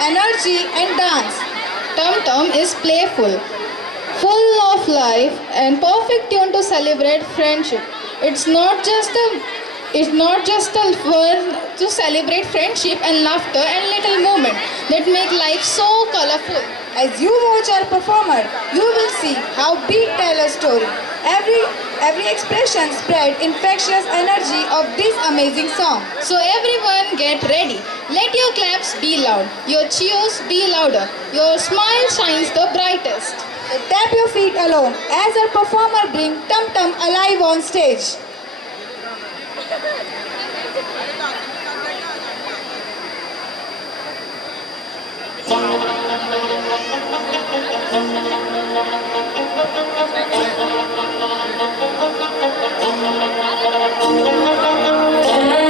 energy, and dance. Tum Tum is playful, full of life, and perfect tune to celebrate friendship. It's not just a it's not just a fun to celebrate friendship and laughter and little moments that make life so colorful. As you watch our performer, you will see how beat tell a story. Every expression spread infectious energy of this amazing song. So everyone get ready. Let your claps be loud, your cheers be louder, your smile shines the brightest. So tap your feet along as our performer bring Tum Tum alive on stage. Yeah.